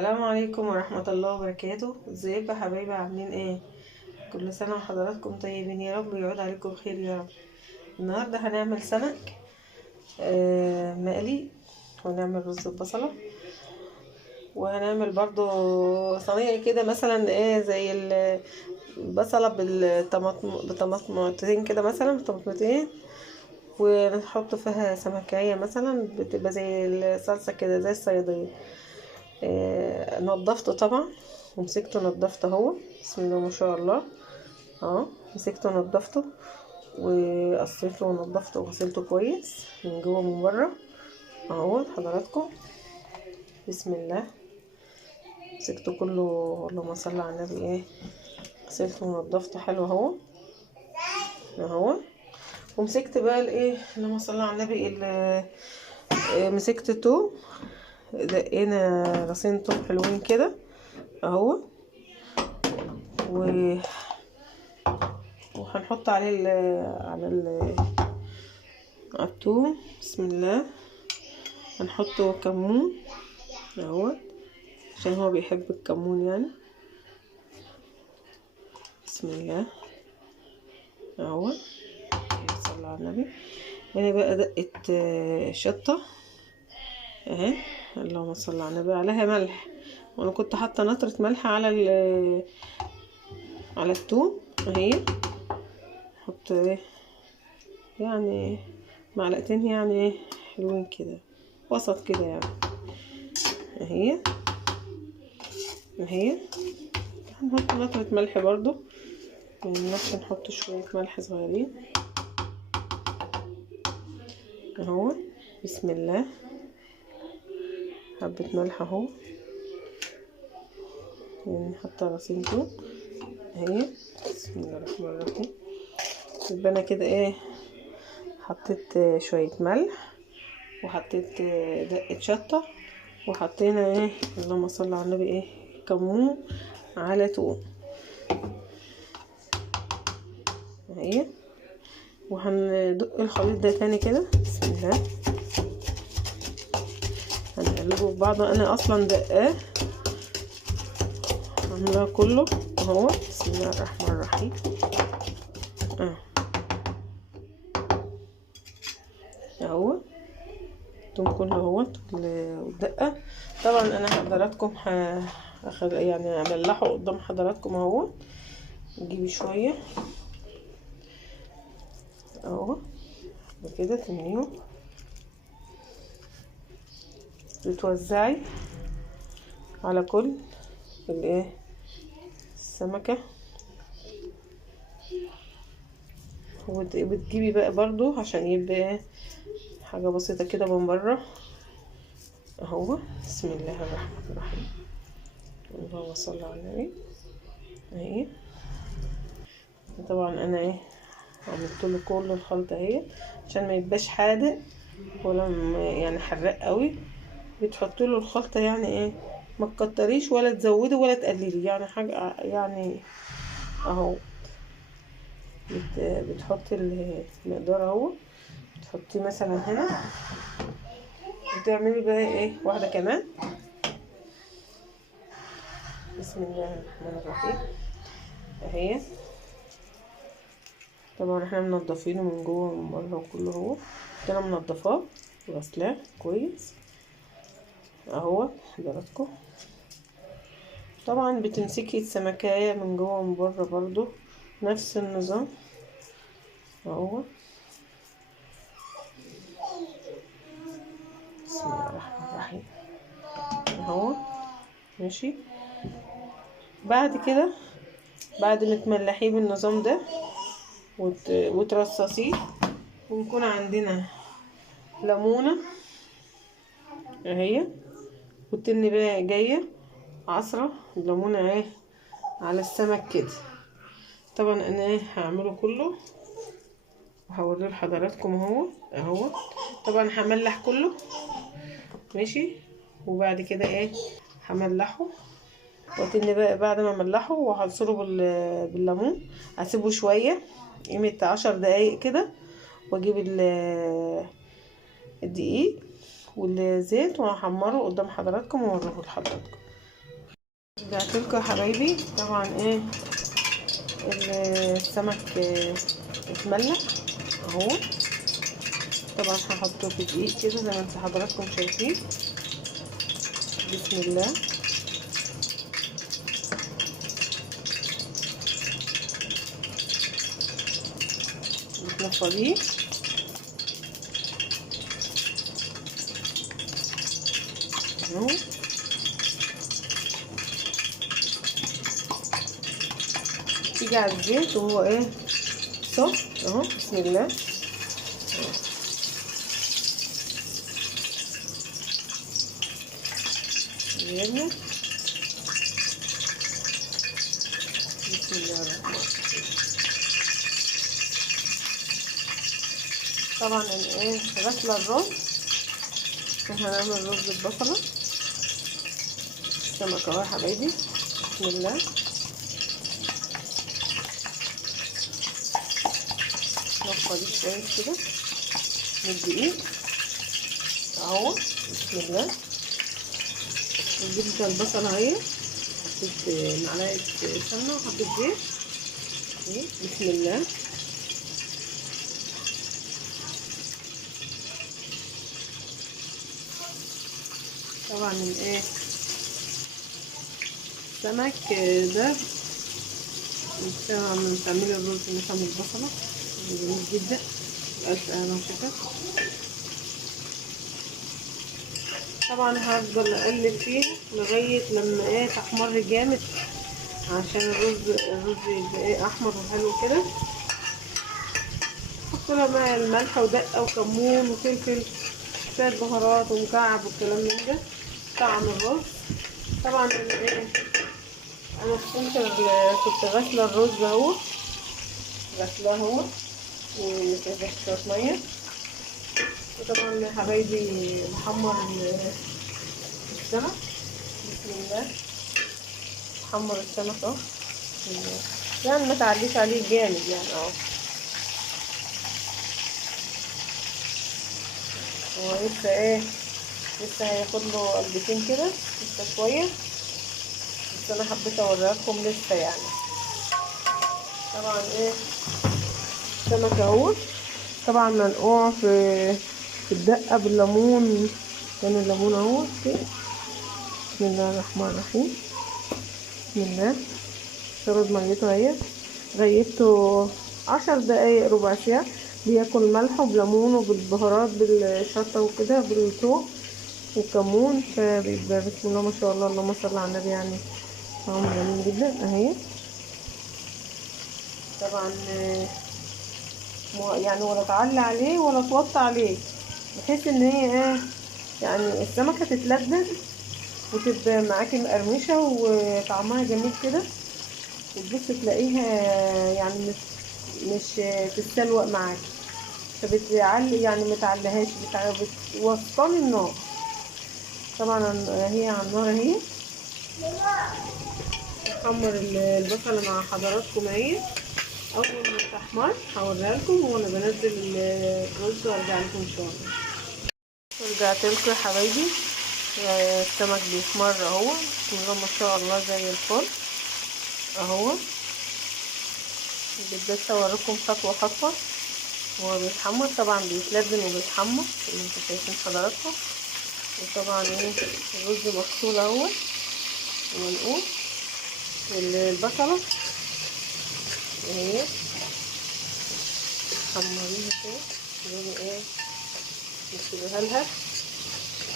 السلام عليكم ورحمة الله وبركاته. ازيكم يا حبايبي؟ عاملين ايه؟ كل سنة وحضراتكم طيبين، يا رب يعود عليكم بخير يا رب. النهاردة هنعمل سمك مقلي، ونعمل رز ببصلة، وهنعمل برضو صينية كده مثلا ايه زي البصلة بطماطمتين كده، مثلا بطماطمتين، ونحط فيها سمكية مثلا بتبقى زي الصلصة كده زي الصيادية. نضفته طبعا ومسكته نضفته اهو، بسم الله ما شاء الله. مسكته نضفته وقصيته ونضفته وغسلته كويس من جوه ومن بره اهو حضراتكم، بسم الله. مسكته كله، اللهم صل على النبي، ايه، غسلته ونضفته حلو اهو. ومسكت بقى الايه، اللهم صل على النبي، مسكت توم، دقينا راسين توم حلوين كده اهو، وهنحط عليه على التوم، بسم الله. هنحطه كمون اهو عشان هو بيحب الكمون يعني، بسم الله اهو، صلى على النبي. هنا بقى دقت شطة اهي، اللهم صل على النبي، عليها ملح، وانا كنت حاطه نطرة ملح على التوم اهي. احط يعني معلقتين يعني حلوين كده، وسط كده يعني اهي. هنحط نطرة ملح برضو، ممكن نحط شوية ملح صغيرين اهو، بسم الله. حبة ملح اهو، نحط راسين توم اهي، بسم الله الرحمن الرحيم. يبقى انا كده ايه، حطيت شوية ملح، وحطيت دقة شطة، وحطينا ايه، اللهم صل على النبي، ايه، كمون على توم اهي. وهندق الخليط ده تاني كده، بسم الله. هنقلبه في بعضه، انا اصلا دقاه عاملاه كله اهو، بسم الله الرحمن الرحيم اهو، التوم كله اهوت والدقه. طبعا انا حضراتكم يعني املحه قدام حضراتكم اهو. نجيبي شويه اهو كده، تمنيهم بتوزعي على كل الايه السمكه، وبتجيبي بقى برضو عشان يبقى حاجه بسيطه كده من بره اهو، بسم الله الرحمن الرحيم، اللهم صل على النبي اهي. طبعا انا ايه، عملت له كل الخلطه اهي عشان ما يبقاش حادق ولا يعني حراق قوي. بتحطي له الخلطه يعني ايه، ما تكتريش ولا تزودي ولا تقللي، يعني حاجه يعني اهو. بتحطي المقدار اهو، تحطيه مثلا هنا، وتعملي بقى ايه واحده كمان، بسم الله الرحمن الرحيم اهي. طبعا احنا منضفينه من جوه ومن بره وكله اهو، انا منضفاه وغسلاه كويس اهو حضراتكم. طبعا بتمسكي السمكية من جوه ومن بره برضو نفس النظام اهو، بسم الله الرحمن الرحيم اهو، ماشي. بعد كده، بعد ما تملحيه بالنظام ده وترصصيه، ونكون عندنا ليمونة اهي، والتاني بقى جاية عصرة ليمونة اهي على السمك كده. طبعا انا ايه هعمله كله وهوريه لحضراتكم اهو. طبعا هملح كله ماشي، وبعد كده ايه هملحه، واتني بقى بعد ما املحه وهعصره بالليمون، هسيبه شويه قيمه 10 دقايق كده، واجيب الدقيق والزيت وهحمره قدام حضراتكم واوريه لحضراتكم. رجعت لكم يا حبايبي. طبعا ايه السمك اتملح اهو. طبعا هحطه في دقيق كده زي ما انتم حضراتكم شايفين. بسم الله. بتنفضيه اهو. تيجي على الزيت وهو ايه سخن اهو. بسم الله. يلا بسم الله الرحمن الرحيم. طبعا ايه غسله الرز عشان هنعمل رز البصله. السمك اهو يا حبايبي. بسم الله. نفضي كويس كده من الدقيق اهو. بسم الله. نجيب البصله اهي. حطيت معلقه سمنه وحطيت زيت. بسم الله. طبعا الايه السمك ده لما تعملي الرز مثلا البصله جميل جدا. بألف اهلا وشفا. طبعا هفضل اقلب فيه لغايه لما ايه تحمر جامد عشان الرز يبقى ايه احمر وحلو كده. احط لها بقى الملح ودقه وكمون وفلفل شويه بهارات ومكعب والكلام من ده طعم الرز. طبعا ايه انا كنت غاسله الرز اهو. غسلاه اهو ونسيبه شويه ميه. وطبعا يا حبايبي بحمر السمك. بسم الله. بحمر السمك اهو يعني ما تعليش عليه جامد يعني اهو. هو لسه ايه لسه هياخد له قلبتين كده لسه شويه. بس انا حبيت اوريها لكم لسه يعني. طبعا ايه السمك اهو. طبعا منقوع في الدقه بالليمون. كان الليمون اهو. بسم الله الرحمن الرحيم. بسم الله. شرب ميته اهي. غيبته 10 دقايق ربع ساعة. بياكل ملح وبليمون وبالبهارات بالشطة وكده بالثوم والكمون. فبيبقى بسم الله ما شاء الله اللهم صل على النبي يعني طعمه جميل جدا اهي. طبعا يعني ولا تعلي عليه ولا توطي عليه بحيث ان هي ايه يعني السمكة تتلبن وتبقى معاكي مقرمشة وطعمها جميل كده. وتبص تلاقيها يعني مش تتسلوق معاكي. فبتعلي يعني متعلهاش بتوصلي النار. طبعا هي على النار اهي. نحمر البصلة مع حضراتكم اهي. اول ما تحمر هوريها لكم وانا بنزل الرز وارجع لكم ان شاء الله. رجعت لكم يا حبايبي. السمك بيحمر اهو. بسم الله ما شاء الله زي الفل اهو. بديت اوريكم خطوه خطوه وهو بيتحمر. طبعا بيتلبن وبيتحمر زي ما انتم شايفين حضراتكم. وطبعا ايه الرز مغسول اهو ومنقوع. البصله اهي حمريها كده تقولي ايه نسيبها لها.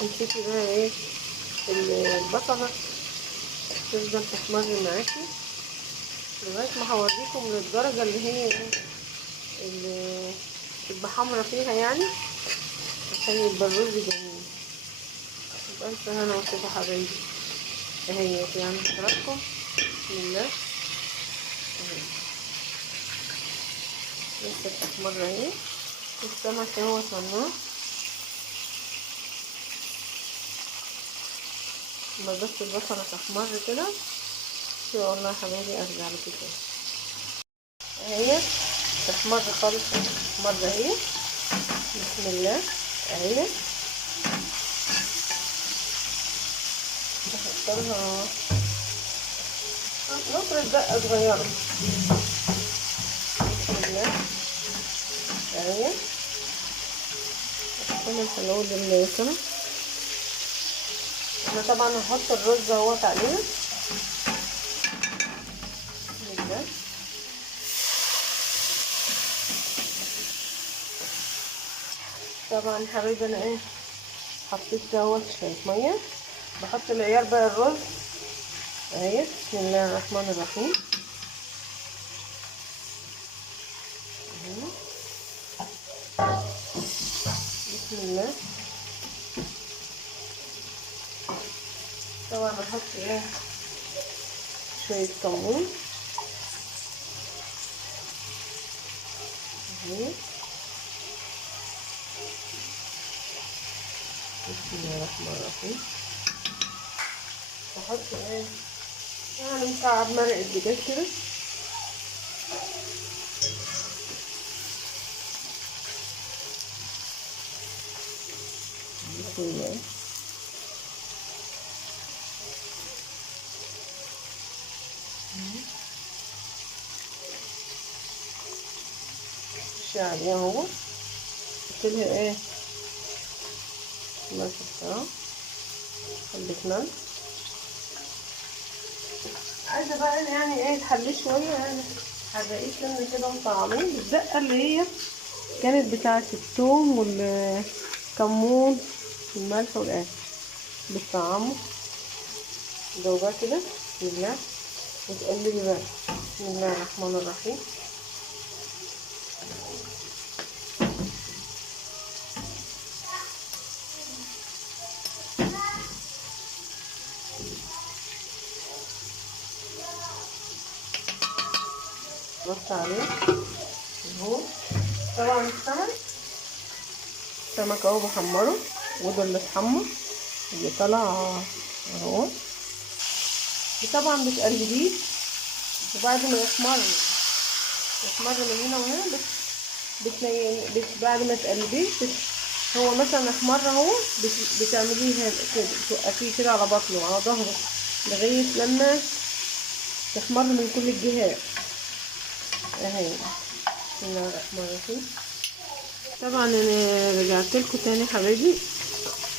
تمسكي بقى ايه البصله تفضل تحمر معاكي لغايه ما هوريكم للدرجه اللي هي ايه اللي تبقى حمرا فيها يعني عشان يبقى الرز جميل. يبقى انت هنا وشوفوا حبايبي اهي يعني حضراتكم. بسم الله اهي لسه بتحمر اهي. السمك اهو على لما بس البصلة تحمر كده ان شاء الله يا حبايبي ارجع لكم تاني. اهي تحمر خالص تحمر اهي. بسم الله اهي. بحط لها نفرد دقة صغيرة. بسم الله اهي. نعمل حلول السمك. احنا طبعا هنحط الرز اهوت عليها. بسم الله. طبعا حبايبي انا ايه حطيت دوت شويه ميه. بحط العيار بقى الرز اهي. بسم الله الرحمن الرحيم. بسم الله. طبعا بحط ايه شويه كمون اهي. بسم الله الرحمن الرحيم. بحط ايه يعني مكعب مرق الدجاج كده. بسم الله. عليها اهو. قلت لها ايه ملح بتاعه حبة ملح. عايزة بقى يعني ايه تحليه شوية يعني هتلاقيه سن كده وطعمين. الدقة اللي هي كانت بتاعة الثوم والكمون والملح والقرفة بتطعمه دوبها كده. بسم الله. وتقلبي بقى. بسم الله الرحمن الرحيم. رص عليه اهو. طبعا السمك اهو بحمره وده اللي اتحمر اللي طلع اهو. وطبعا بتقلبيه وبعد ما يحمر من هنا وهنا بعد ما تقلبيه هو مثلا احمر اهو بتعمليه كده توقفيه كده على بطنه على ظهره لغايه لما تحمر من كل الجهات اهي. بسم الله الرحمن الرحيم. طبعا انا رجعت لكم تاني حبايبي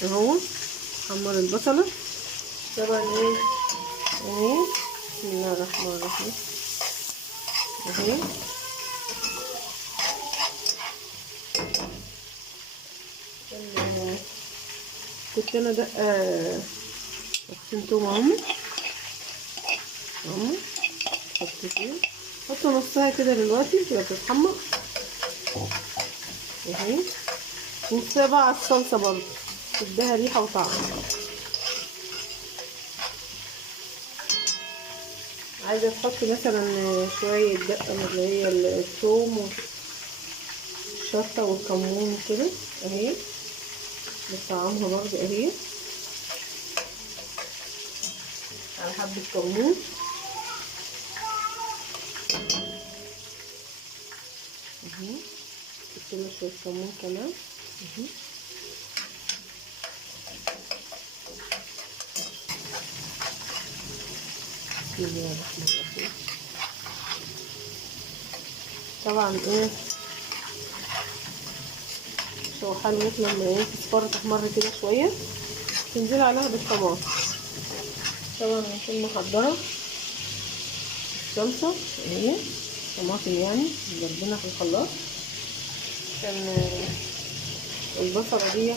اهو. حمر البصله طبعا ايه اهي. بسم الله الرحمن الرحيم اهي. كنت انا دقه قسمتهم اهم حط نصها كده دلوقتي كده بتتحمر اهي. ونسيبها بقى على الصلصه برضه تديها ريحه وطعم. عايزه تحط مثلا شويه دقه من اللي هي الثوم والشطه والكمون كده اهي بطعمها برضه اهي على حبه كمون اهي. حط له شويه كمون كمان اهي. بسم الله الرحمن الرحيم. طبعا ايه شوحها لغايه لما ايه تصفر تحمر كده شويه تنزل عليها بالطماطم. طبعا نكون محضره الصلصه اهي طماطم يعني جنبنا في الخلاط عشان البصله دي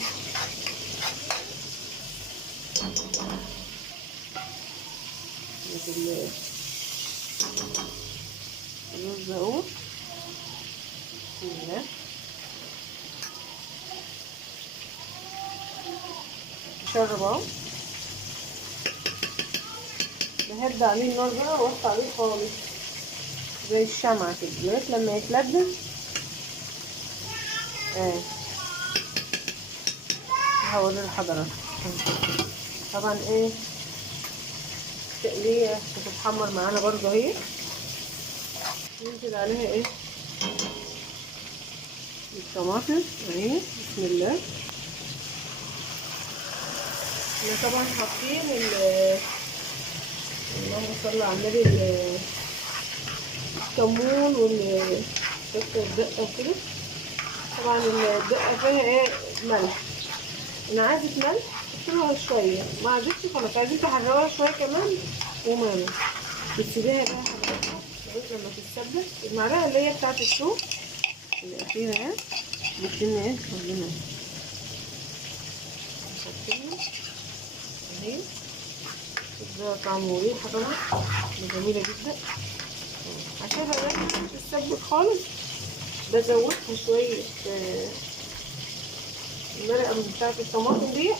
الرز اهو. بسم الله. نشرب اهو. بهد عليه النار بقى واوطي عليه خالص زي الشمعة كده لغاية لما يتلبن هوري لحضراتكم. طبعا ايه التقلية بتتحمر معانا برضه اهي. ننزل عليها ايه الطماطم اهي. بسم الله. احنا طبعا حاطين اللهم صل صلى على النبي الكمون والدقة وكده. طبعا الدقة فيها ايه؟ ملح. انا عايزة ملح حطيلها شوية، ما عايزتش خلاص، عايزين تحرقوها شوية كمان وماله. بتسيبيها بقى حضرتك لغاية لما تتسبك. المعلقة اللي هي بتاعت الشوك الأخيرة اهي بتدينا ايه؟ خلينا نحطيها اهي، ده طعمه وريحة طبعا جميلة جدا. هسيبها بقى تتسبك خالص. بزودها شوية المرقة بتاعت الطماطم دي،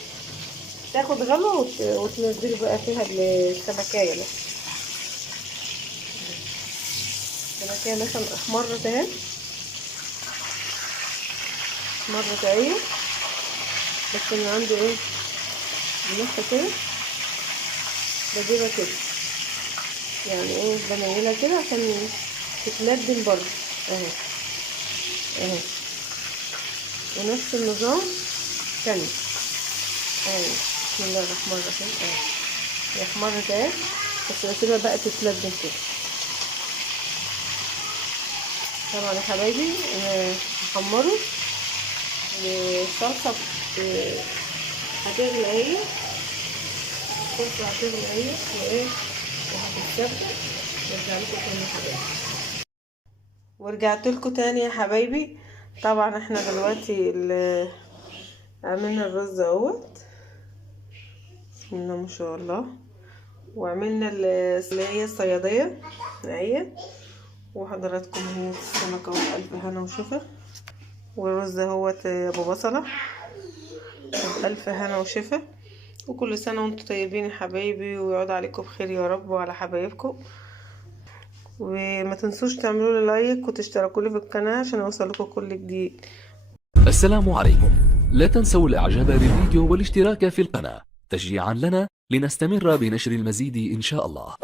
تاخد غلوة وتنزلي بقى فيها السمكاية بس. السمكاية مثلا احمرت اهي، احمرت اهي، بس انا عندي ايه بنحط كده، بجيبها كده يعني ايه، بنيلها كده عشان تتلبن برضه اهي اهي. ونفس النظام تاني اهي. بسم الله الرحمن الرحيم اهي، هي احمرت اهي، بس بسيبها بقى تتلبن كده. طبعا يا حبايبي انا هحمره الصلصه هتغلي اهي، الصلصه هتغلي اهي وايه وهتتسبك. ورجع لكم تاني يا حبايبي، ورجعت لكم تاني يا حبايبي. طبعا احنا دلوقتي عملنا الرز اهوت، بسم الله ما شاء الله، وعملنا اللي هي الصياديه اهي، وحضراتكم هي السمكه بألف هنا وشفا، والرز اهوت ابو بصله بألف هنا وشفا. وكل سنه وانتم طيبين يا حبايبي، ويعود عليكم بخير يا رب وعلى حبايبكم. وما تنسوش تعملوا لي لايك وتشتركوا لي في القناه عشان يوصلكم كل جديد. السلام عليكم. لا تنسوا الاعجاب بالفيديو والاشتراك في القناة تشجيعا لنا لنستمر بنشر المزيد إن شاء الله.